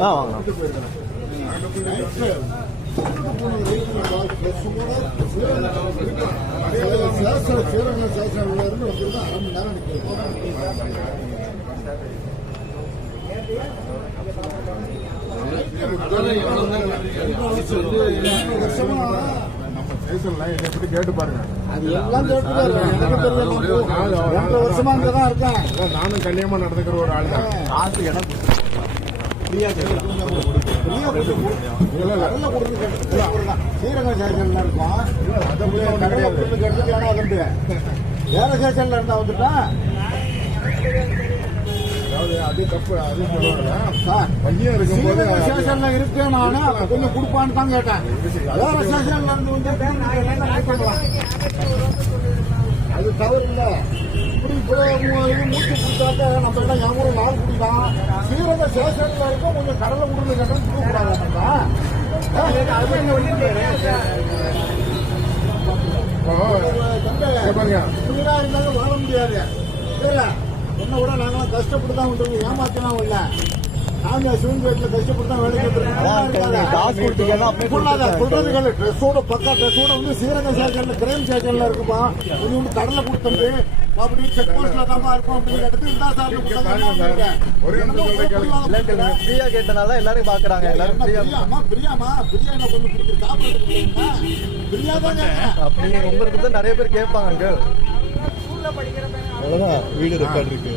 வாங்கலாம். கேட்டு பாருங்க. நானும் கண்ணியமா நடந்துக்கிற ஒரு ஆள் தான். வேற ஸ்டேஷன்ல இருந்தா வந்துட்டா அது தப்பு. அது பையன் இருக்கும்போது ஸ்டேஷன்ல இருக்கு. நானு கொஞ்சம் கொடுப்பான்னு தான் கேட்டேன். வேற ஸ்டேஷன்ல இருந்து அது தவறு இல்ல. இப்படி மூச்சு கொடுத்தாக்க நம்ம எல்லாம் யாரும் நாள் குடிக்கலாம். ஸ்ரீரங்க ஸ்டேஷன்ல இருக்க கொஞ்சம் கடலை விடுறது கேட்டாலும் கொடுக்கூடாது. இருந்தாலும் வாழ முடியாது. என்ன விட நாங்களாம் கஷ்டப்பட்டு தான் விட்டுருங்க. ஏமாத்தலாம் இல்ல. நாங்க சிவன் வீட்டுல கஷ்டப்பட்டு தான் வேலை சொல்றது. ட்ரெஸ்ஸோட பக்கா ட்ரெஸ்ஸோட வந்து ஸ்ரீரங்க ஸ்டேஷன்ல கிரைம் ஸ்டேஷன்ல இருக்குமா. கொஞ்சம் கடலை கொடுத்துட்டு அப்படி செக் போஸ்ட்ல தான் இருக்கும் அப்படின்னு எடுத்து தான் சார் ஃப்ரீயா கேட்டனால எல்லாரும் பாக்குறாங்க. எல்லாரும் பிரியாமா பிரியாணி கொஞ்சம் கொடுத்து சாப்பிடுறதுக்கு பிரியா தான். அப்படி உங்களுக்கு தான் நிறைய பேர் கேட்பாங்க. வீடு ரெக்கார்ட் இருக்கு.